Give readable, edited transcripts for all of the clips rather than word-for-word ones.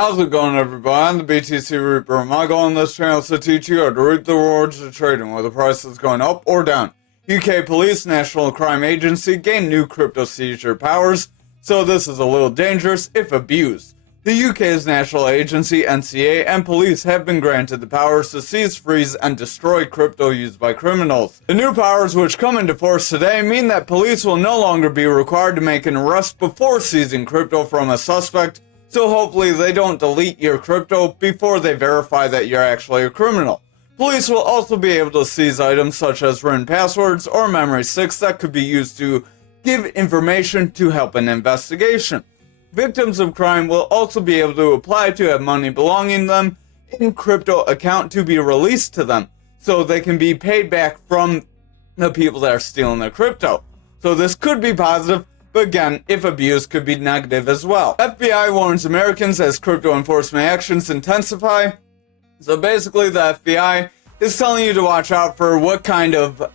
How's it going, everybody? I'm the BTC Reaper. My goal on this channel is to teach you how to reap the rewards of trading, whether the price is going up or down. UK Police, National Crime Agency, gain new crypto seizure powers, so this is a little dangerous if abused. The UK's national agency, NCA, and police have been granted the powers to seize, freeze, and destroy crypto used by criminals. The new powers, which come into force today, mean that police will no longer be required to make an arrest before seizing crypto from a suspect, so hopefully they don't delete your crypto before they verify that you're actually a criminal. Police will also be able to seize items such as written passwords or memory sticks that could be used to give information to help an investigation. Victims of crime will also be able to apply to have money belonging to them in crypto account to be released to them, so they can be paid back from the people that are stealing their crypto. So this could be positive, but again, if abused, could be negative as well. FBI warns Americans as crypto enforcement actions intensify. So basically, the FBI is telling you to watch out for what kind of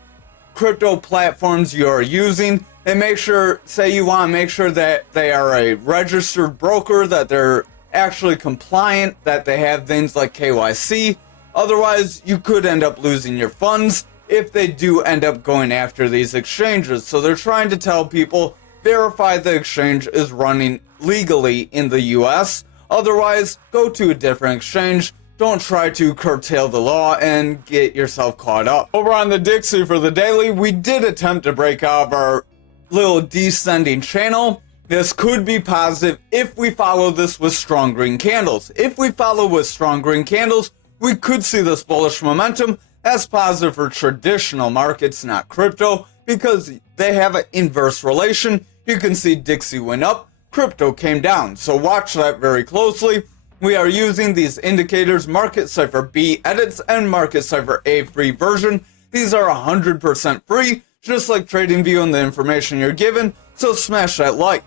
crypto platforms you're using. They make sure, say you want to make sure that they are a registered broker, that they're actually compliant, that they have things like KYC. Otherwise, you could end up losing your funds if they do end up going after these exchanges. So they're trying to tell people, verify the exchange is running legally in the US. Otherwise, go to a different exchange. Don't try to curtail the law and get yourself caught up. Over on the Dixie for the daily, we did attempt to break out of our little descending channel. This could be positive if we follow this with strong green candles. If we follow with strong green candles, we could see this bullish momentum. That's positive for traditional markets, not crypto, because they have an inverse relation. You can see Dixie went up, crypto came down, so watch that very closely. We are using these indicators, Market Cipher B edits and Market Cipher A free version. These are 100% free, just like TradingView and the information you're given, so smash that like.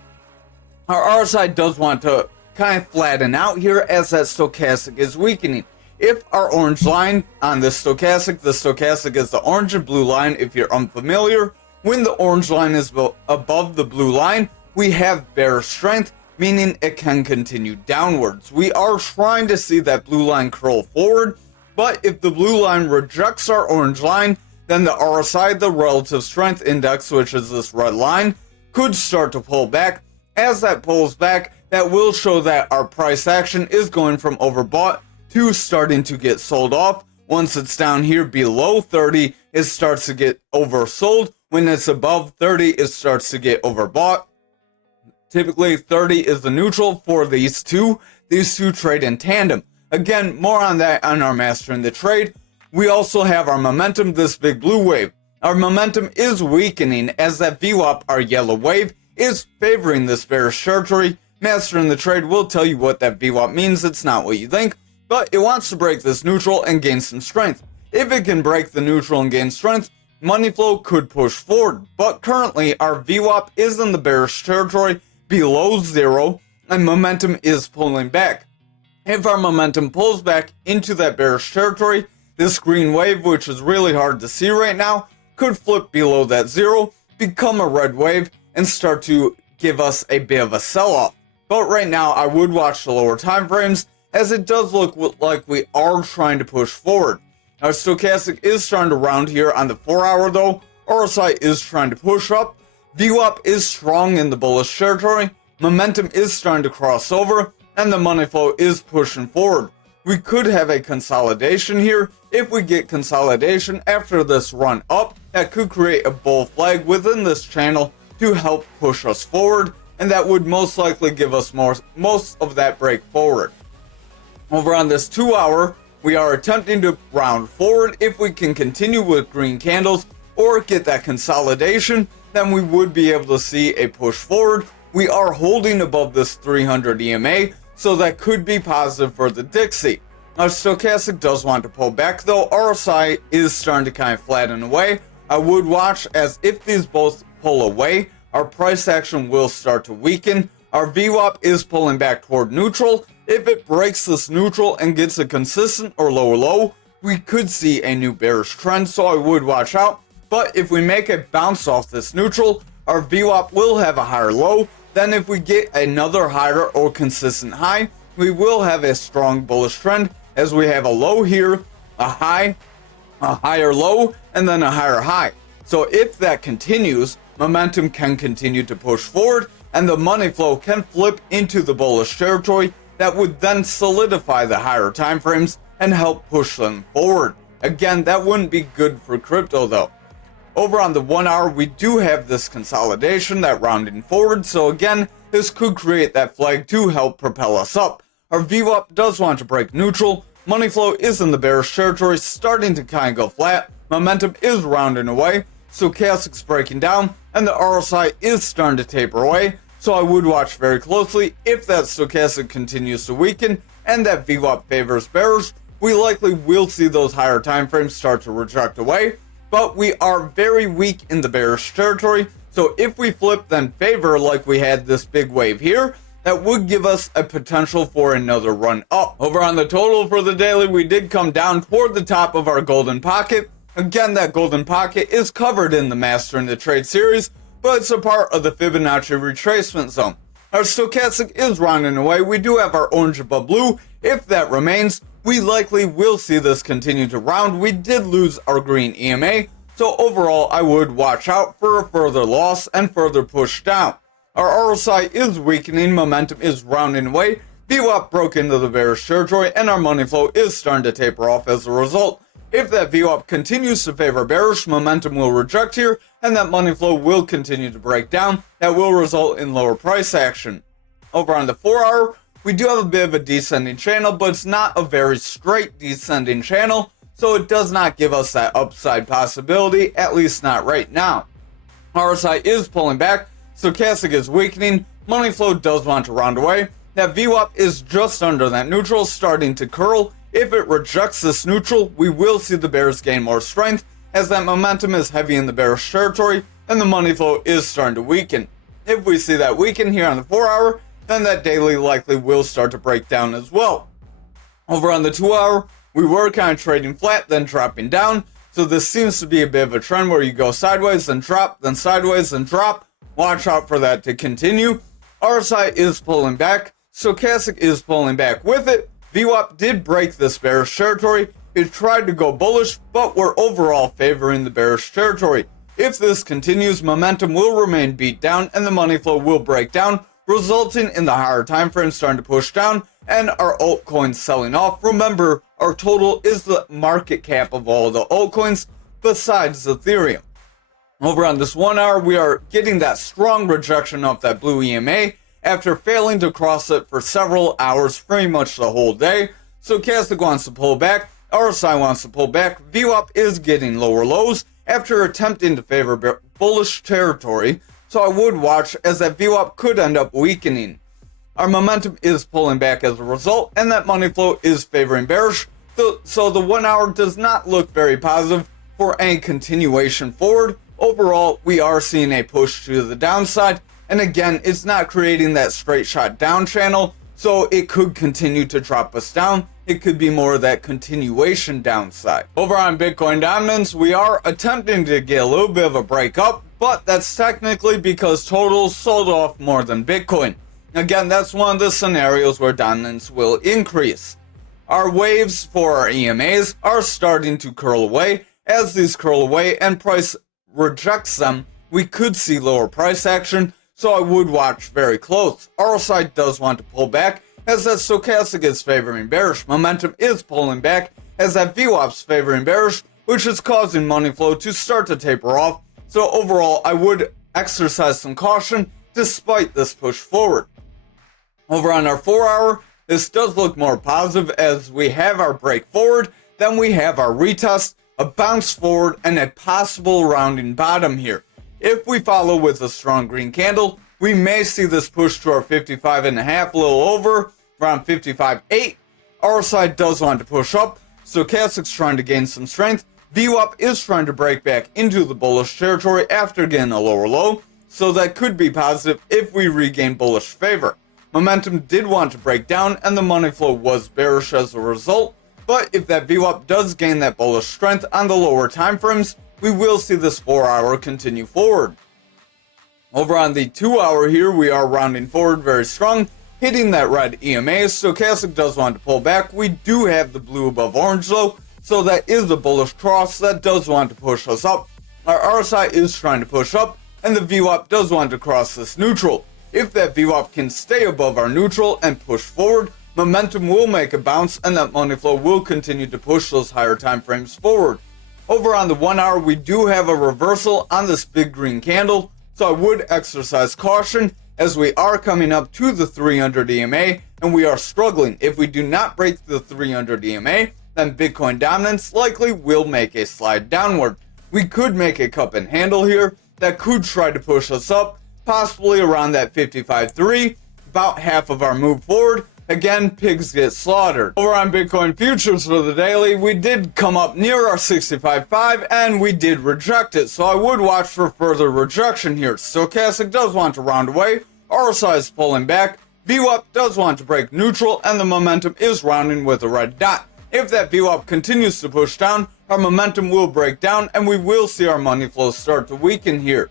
Our RSI does want to kind of flatten out here as that stochastic is weakening. If our orange line on this stochastic is the orange and blue line if you're unfamiliar. When the orange line is above the blue line, we have bearish strength, meaning it can continue downwards. We are trying to see that blue line curl forward, but if the blue line rejects our orange line, then the RSI, the relative strength index, which is this red line, could start to pull back. As that pulls back, that will show that our price action is going from overbought to starting to get sold off. Once it's down here below 30, it starts to get oversold. When it's above 30, it starts to get overbought. Typically, 30 is the neutral for these two. These two trade in tandem. Again, more on that on our Mastering the Trade. We also have our momentum, this big blue wave. Our momentum is weakening as that VWAP, our yellow wave, is favoring this bearish territory. Mastering the Trade will tell you what that VWAP means. It's not what you think, but it wants to break this neutral and gain some strength. If it can break the neutral and gain strength, money flow could push forward, but currently our VWAP is in the bearish territory below zero, and momentum is pulling back. If our momentum pulls back into that bearish territory, this green wave, which is really hard to see right now, could flip below that zero, become a red wave, and start to give us a bit of a sell-off. But right now, I would watch the lower time frames, as it does look like we are trying to push forward. Our stochastic is starting to round here on the 4-hour though. RSI is trying to push up. VWAP is strong in the bullish territory. Momentum is starting to cross over, and the money flow is pushing forward. We could have a consolidation here. If we get consolidation after this run up, that could create a bull flag within this channel to help push us forward, and that would most likely give us most of that break forward. Over on this 2-hour, we are attempting to round forward. If we can continue with green candles or get that consolidation, then we would be able to see a push forward. We are holding above this 300 EMA, so that could be positive for the Dixie. Our stochastic does want to pull back though. RSI is starting to kind of flatten away. I would watch, as if these both pull away, our price action will start to weaken. Our VWAP is pulling back toward neutral. If it breaks this neutral and gets a consistent or lower low, we could see a new bearish trend, so I would watch out. But if we make a bounce off this neutral, our VWAP will have a higher low. Then if we get another higher or consistent high, we will have a strong bullish trend as we have a low here, a high, a higher low, and then a higher high. So if that continues, momentum can continue to push forward and the money flow can flip into the bullish territory that would then solidify the higher time frames and help push them forward. Again, that wouldn't be good for crypto though. Over on the 1 hour, we do have this consolidation, that rounding forward, so again, this could create that flag to help propel us up. Our VWAP does want to break neutral, money flow is in the bearish territory, starting to kind of go flat, momentum is rounding away, stochastic's breaking down, and the RSI is starting to taper away, so I would watch very closely. If that stochastic continues to weaken and that VWAP favors bearish, we likely will see those higher time frames start to reject away, but we are very weak in the bearish territory, so if we flip then favor like we had this big wave here, that would give us a potential for another run up. Over on the total for the daily, we did come down toward the top of our golden pocket. Again, that golden pocket is covered in the Mastering the Trade series, but it's a part of the Fibonacci retracement zone. Our stochastic is rounding away. We do have our orange above blue. If that remains, we likely will see this continue to round. We did lose our green EMA, so overall I would watch out for a further loss and further push down. Our RSI is weakening, momentum is rounding away, VWAP broke into the bearish territory, and our money flow is starting to taper off as a result. If that VWAP continues to favor bearish, momentum will reject here, and that money flow will continue to break down. That will result in lower price action. Over on the 4 hour, we do have a bit of a descending channel, but it's not a very straight descending channel, so it does not give us that upside possibility, at least not right now. RSI is pulling back, stochastic is weakening, money flow does want to round away. That VWAP is just under that neutral, starting to curl. If it rejects this neutral, we will see the bears gain more strength, as that momentum is heavy in the bearish territory, and the money flow is starting to weaken. If we see that weaken here on the 4 hour, then that daily likely will start to break down as well. Over on the 2 hour, we were kind of trading flat, then dropping down, so this seems to be a bit of a trend where you go sideways, then drop, then sideways, then drop. Watch out for that to continue. RSI is pulling back, stochastic is pulling back with it. VWAP did break this bearish territory. It tried to go bullish, but we're overall favoring the bearish territory. If this continues, momentum will remain beat down and the money flow will break down, resulting in the higher time frame starting to push down and our altcoins selling off. Remember, our total is the market cap of all the altcoins besides Ethereum. Over on this 1 hour, we are getting that strong rejection of that blue EMA after failing to cross it for several hours, pretty much the whole day. Stochastic wants to pull back, RSI wants to pull back, VWAP is getting lower lows after attempting to favor bullish territory, so I would watch as that VWAP could end up weakening. Our momentum is pulling back as a result, and that money flow is favoring bearish, so the 1 hour does not look very positive for any continuation forward. Overall, we are seeing a push to the downside, and again, it's not creating that straight shot down channel, so it could continue to drop us down. It could be more of that continuation downside. Over on Bitcoin dominance, we are attempting to get a little bit of a break up, but that's technically because totals sold off more than Bitcoin. Again, that's one of the scenarios where dominance will increase. Our waves for our EMAs are starting to curl away. As these curl away and price rejects them, we could see lower price action, so I would watch very close. RSI does want to pull back as that stochastic is favoring bearish. Momentum is pulling back as that VWAP's favoring bearish, which is causing money flow to start to taper off. So overall, I would exercise some caution despite this push forward. Over on our 4 hour, this does look more positive as we have our break forward, then we have our retest, a bounce forward, and a possible rounding bottom here. If we follow with a strong green candle, we may see this push to our 55.5, a little over, around 55.8. RSI does want to push up, stochastic's trying to gain some strength, VWAP is trying to break back into the bullish territory after getting a lower low, so that could be positive if we regain bullish favor. Momentum did want to break down and the money flow was bearish as a result, but if that VWAP does gain that bullish strength on the lower time frames, we will see this 4 hour continue forward. Over on the 2 hour here, we are rounding forward very strong. hitting that red EMA. Stochastic does want to pull back. We do have the blue above orange though, so that is a bullish cross that does want to push us up. Our RSI is trying to push up, and the VWAP does want to cross this neutral. If that VWAP can stay above our neutral and push forward, momentum will make a bounce, and that money flow will continue to push those higher time frames forward. Over on the 1 hour, we do have a reversal on this big green candle, so I would exercise caution as we are coming up to the 300 EMA and we are struggling. If we do not break the 300 EMA, then Bitcoin dominance likely will make a slide downward. We could make a cup and handle here that could try to push us up, possibly around that 55.3, about half of our move forward. Again, pigs get slaughtered. Over on Bitcoin futures for the daily, we did come up near our 65.5 and we did reject it. So I would watch for further rejection here. Stochastic does want to round away. RSI is pulling back. VWAP does want to break neutral and the momentum is rounding with a red dot. If that VWAP continues to push down, our momentum will break down and we will see our money flow start to weaken here.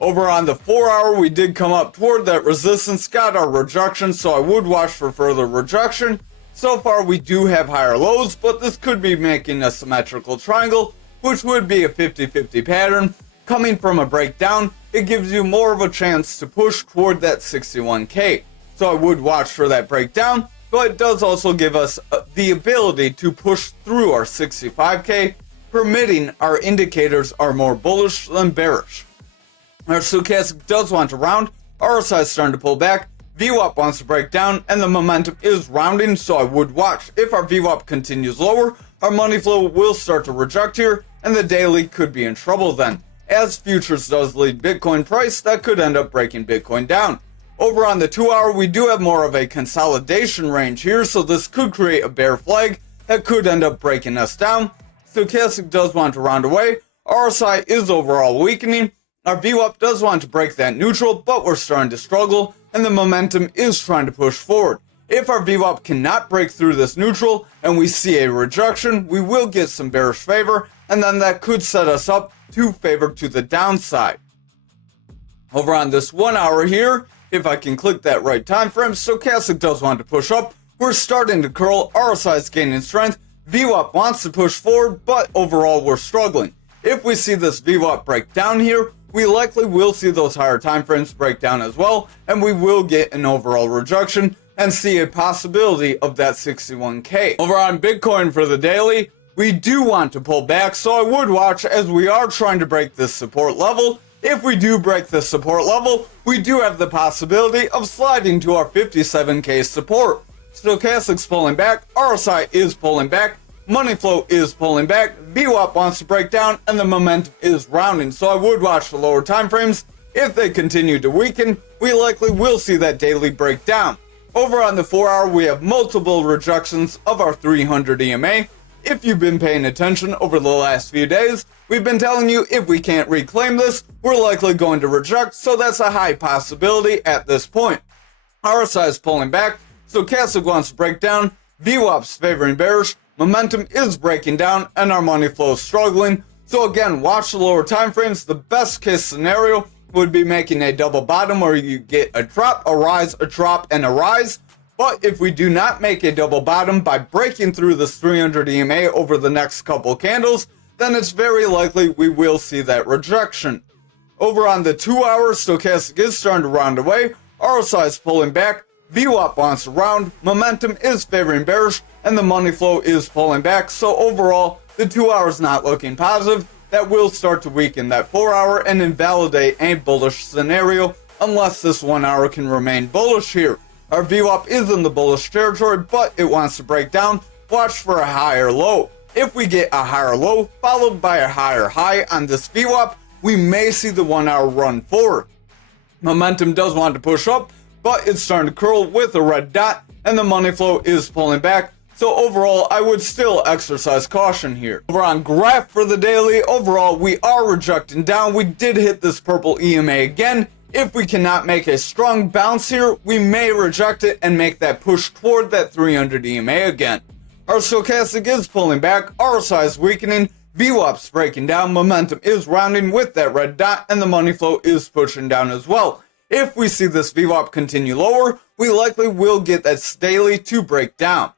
Over on the 4 hour, we did come up toward that resistance, got our rejection, so I would watch for further rejection. So far, we do have higher lows, but this could be making a symmetrical triangle, which would be a 50-50 pattern. Coming from a breakdown, it gives you more of a chance to push toward that 61K. So I would watch for that breakdown, but it does also give us the ability to push through our 65K, permitting our indicators are more bullish than bearish. Our stochastic does want to round, RSI is starting to pull back, VWAP wants to break down, and the momentum is rounding, so I would watch. If our VWAP continues lower, our money flow will start to reject here, and the daily could be in trouble then. As futures does lead Bitcoin price, that could end up breaking Bitcoin down. Over on the 2 hour, we do have more of a consolidation range here, so this could create a bear flag that could end up breaking us down. Stochastic does want to round away, RSI is overall weakening. Our VWAP does want to break that neutral, but we're starting to struggle, and the momentum is trying to push forward. If our VWAP cannot break through this neutral, and we see a rejection, we will get some bearish favor, and then that could set us up to favor to the downside. Over on this 1 hour here, if I can click that right time frame, stochastic does want to push up. We're starting to curl, RSI is gaining strength, VWAP wants to push forward, but overall we're struggling. If we see this VWAP break down here, we likely will see those higher time frames break down as well, and we will get an overall rejection and see a possibility of that 61K. Over on Bitcoin for the daily, we do want to pull back, so I would watch as we are trying to break this support level. If we do break this support level, we do have the possibility of sliding to our 57K support. Stochastic's pulling back, RSI is pulling back, money flow is pulling back, VWAP wants to break down, and the momentum is rounding, so I would watch the lower time frames. If they continue to weaken, we likely will see that daily break down. Over on the 4 hour, we have multiple rejections of our 300 EMA. If you've been paying attention over the last few days, we've been telling you if we can't reclaim this, we're likely going to reject, so that's a high possibility at this point. RSI is pulling back, stochastic wants to break down, VWAP's favoring bearish, momentum is breaking down, and our money flow is struggling. So again, watch the lower time frames. The best case scenario would be making a double bottom where you get a drop, a rise, a drop, and a rise. But if we do not make a double bottom by breaking through this 300 EMA over the next couple candles, then it's very likely we will see that rejection. Over on the 2 hour, stochastic is starting to round away, RSI is pulling back, VWAP wants to round, momentum is favoring bearish, and the money flow is pulling back. So overall, the 2 hours not looking positive. That will start to weaken that 4 hour and invalidate a bullish scenario unless this 1 hour can remain bullish here. Our VWAP is in the bullish territory, but it wants to break down. Watch for a higher low. If we get a higher low followed by a higher high on this VWAP, we may see the 1 hour run forward. Momentum does want to push up, but it's starting to curl with a red dot, and the money flow is pulling back. So overall, I would still exercise caution here. Over on graph for the daily, overall, we are rejecting down. We did hit this purple EMA again. If we cannot make a strong bounce here, we may reject it and make that push toward that 300 EMA again. Our stochastic is pulling back, RSI is weakening, VWAP's breaking down, momentum is rounding with that red dot, and the money flow is pushing down as well. If we see this VWAP continue lower, we likely will get that daily to break down.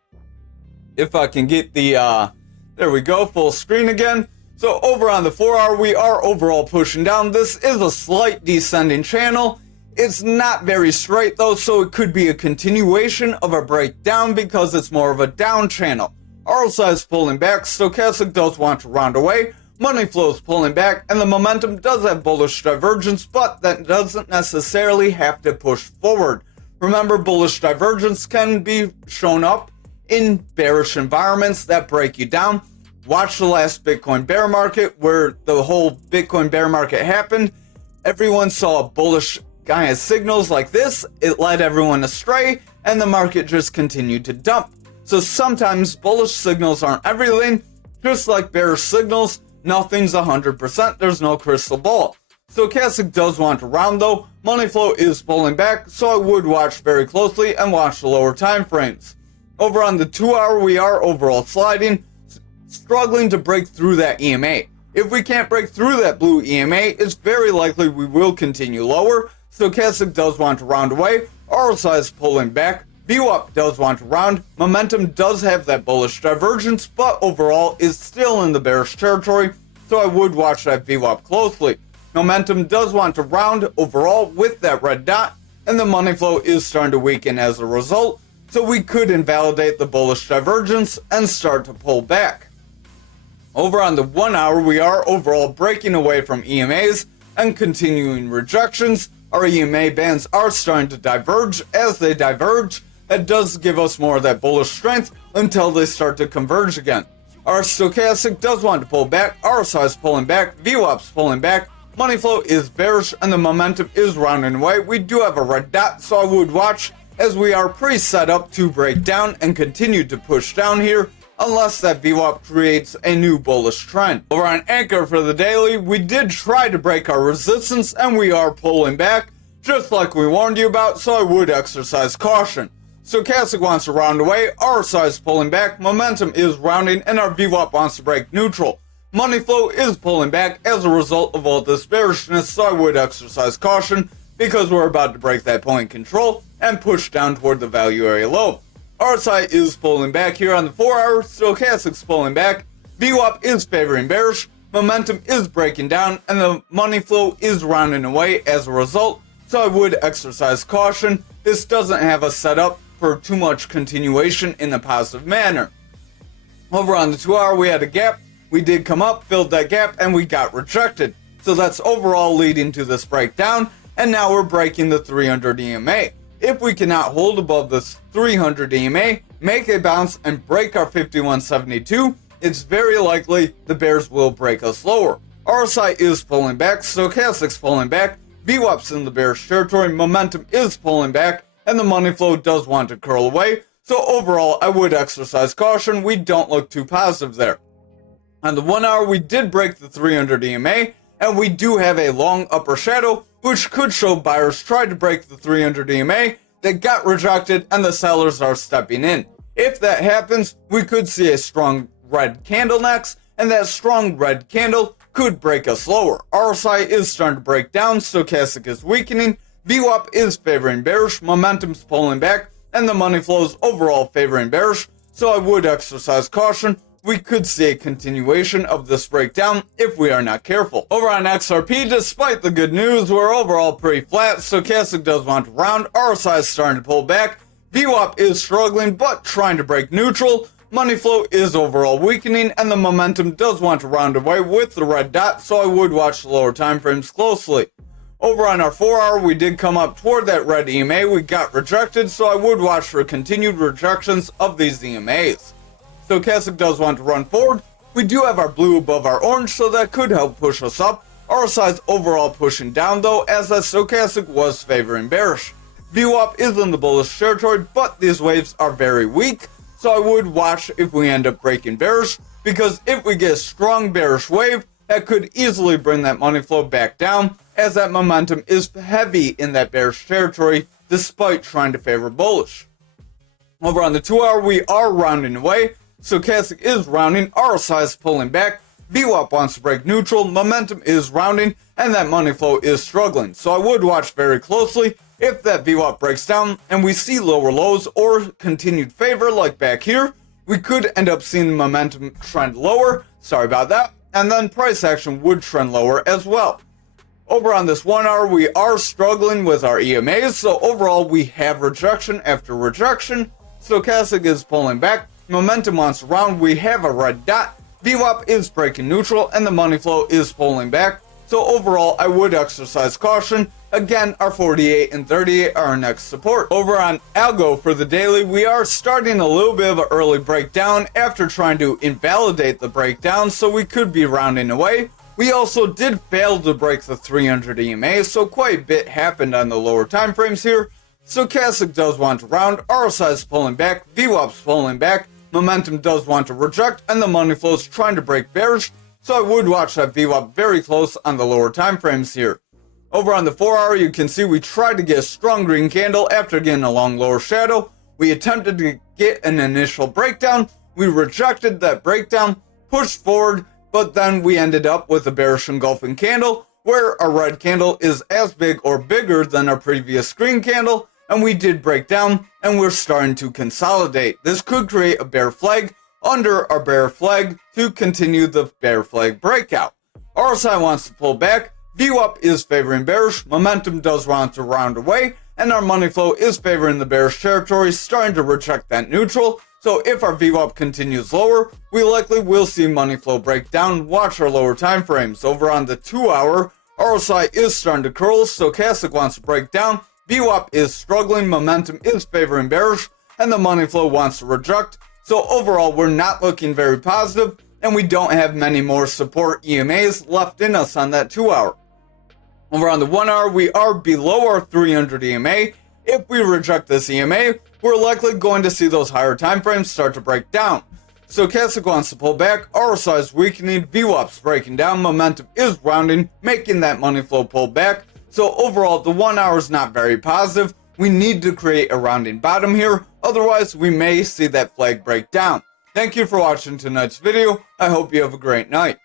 If I can get the, there we go, full screen again. So over on the 4 hour, we are overall pushing down. This is a slight descending channel. It's not very straight though, so it could be a continuation of a breakdown because it's more of a down channel. RSI is pulling back, stochastic does want to round away, money flow is pulling back, and the momentum does have bullish divergence, but that doesn't necessarily have to push forward. Remember, bullish divergence can be shown up in bearish environments that break you down. Watch the last Bitcoin bear market where the whole Bitcoin bear market happened. Everyone saw bullish kind of signals like this. It led everyone astray and the market just continued to dump. So sometimes bullish signals aren't everything. Just like bearish signals, nothing's 100%. There's no crystal ball. Stochastic does want to round though. Money flow is pulling back, so I would watch very closely and watch the lower time frames. Over on the 2 hour, we are overall sliding, struggling to break through that EMA. If we can't break through that blue EMA, it's very likely we will continue lower. Stochastic does want to round away, RSI is pulling back, VWAP does want to round, momentum does have that bullish divergence, but overall is still in the bearish territory, so I would watch that VWAP closely. Momentum does want to round overall with that red dot, and the money flow is starting to weaken as a result, so we could invalidate the bullish divergence and start to pull back. Over on the 1 hour, we are overall breaking away from EMAs and continuing rejections. Our EMA bands are starting to diverge. As they diverge, that does give us more of that bullish strength until they start to converge again. Our stochastic does want to pull back, RSI is pulling back, VWAP's pulling back, money flow is bearish, and the momentum is rounding away. We do have a red dot, so I would watch as we are pretty set up to break down and continue to push down here unless that VWAP creates a new bullish trend. Over on ankr for the daily, we did try to break our resistance and we are pulling back just like we warned you about, so I would exercise caution. Stochastic wants to round away, RSI is pulling back, momentum is rounding, and our VWAP wants to break neutral. Money flow is pulling back as a result of all this bearishness, so I would exercise caution because we're about to break that point control and push down toward the value area low. RSI is pulling back here on the 4 hour, stochastic's pulling back, VWAP is favoring bearish, momentum is breaking down, and the money flow is rounding away as a result, so I would exercise caution. This doesn't have a setup for too much continuation in a positive manner. Over on the 2 hour, we had a gap. We did come up, filled that gap, and we got rejected. So that's overall leading to this breakdown, and now we're breaking the 300 EMA. If we cannot hold above this 300 EMA, make a bounce, and break our 5172, it's very likely the bears will break us lower. RSI is pulling back, stochastic's pulling back, VWAP's in the bearish territory, momentum is pulling back, and the money flow does want to curl away. So overall, I would exercise caution. We don't look too positive there. On the 1 hour, we did break the 300 EMA, and we do have a long upper shadow, which could show buyers tried to break the 300 EMA, that got rejected, and the sellers are stepping in. If that happens, we could see a strong red candle next, and that strong red candle could break us lower. RSI is starting to break down, stochastic is weakening, VWAP is favoring bearish, momentum's pulling back, and the money flow is overall favoring bearish, so I would exercise caution. We could see a continuation of this breakdown if we are not careful. Over on XRP, despite the good news, we're overall pretty flat. Stochastic does want to round, RSI is starting to pull back, VWAP is struggling but trying to break neutral, money flow is overall weakening, and the momentum does want to round away with the red dot, so I would watch the lower time frames closely. Over on our 4 hour, we did come up toward that red EMA, we got rejected, so I would watch for continued rejections of these EMAs. Stochastic does want to run forward. We do have our blue above our orange, so that could help push us up. RSI is overall pushing down though, as that stochastic was favoring bearish. VWAP is in the bullish territory, but these waves are very weak, so I would watch if we end up breaking bearish, because if we get a strong bearish wave, that could easily bring that money flow back down, as that momentum is heavy in that bearish territory, despite trying to favor bullish. Over on the 2 hour, we are rounding away. Stochastic is rounding, RSI is pulling back, VWAP wants to break neutral, momentum is rounding, and that money flow is struggling. So I would watch very closely If that VWAP breaks down and we see lower lows or continued favor like back here, we could end up seeing the momentum trend lower, sorry about that, and then price action would trend lower as well. Over on this 1 hour, we are struggling with our EMAs, so overall we have rejection after rejection. Stochastic is pulling back, momentum wants around, we have a red dot, VWAP is breaking neutral, and the money flow is pulling back. So overall, I would exercise caution. Again, our 48 and 38 are our next support. Over on algo for the daily, we are starting a little bit of an early breakdown after trying to invalidate the breakdown, so we could be rounding away. We also did fail to break the 300 EMA, so quite a bit happened on the lower time frames here. Stochastic does want to round, RSI is pulling back, VWAP's pulling back, momentum does want to reject, and the money flow is trying to break bearish. So I would watch that VWAP very close on the lower time frames here. Over on the 4 hour, you can see we tried to get a strong green candle after getting a long lower shadow. We attempted to get an initial breakdown. We rejected that breakdown, pushed forward, but then we ended up with a bearish engulfing candle where our red candle is as big or bigger than our previous green candle, and we did break down and we're starting to consolidate. This could create a bear flag under our bear flag to continue the bear flag breakout. RSI wants to pull back, VWAP is favoring bearish, momentum does want to round away, and our money flow is favoring the bearish territory, starting to reject that neutral. So if our VWAP continues lower, we likely will see money flow break down. Watch our lower time frames. Over on the 2 hour, RSI is starting to curl, stochastic wants to break down, VWAP is struggling, momentum is favoring bearish, and the money flow wants to reject. So overall, we're not looking very positive, and we don't have many more support EMAs left in us on that 2 hour. Over on the 1 hour, we are below our 300 EMA. If we reject this EMA, we're likely going to see those higher time frames start to break down. Stochastic wants to pull back, RSI is weakening, VWAP's breaking down, momentum is rounding, making that money flow pull back. So overall, the 1 hour is not very positive. We need to create a rounding bottom here, otherwise we may see that flag break down. Thank you for watching tonight's video. I hope you have a great night.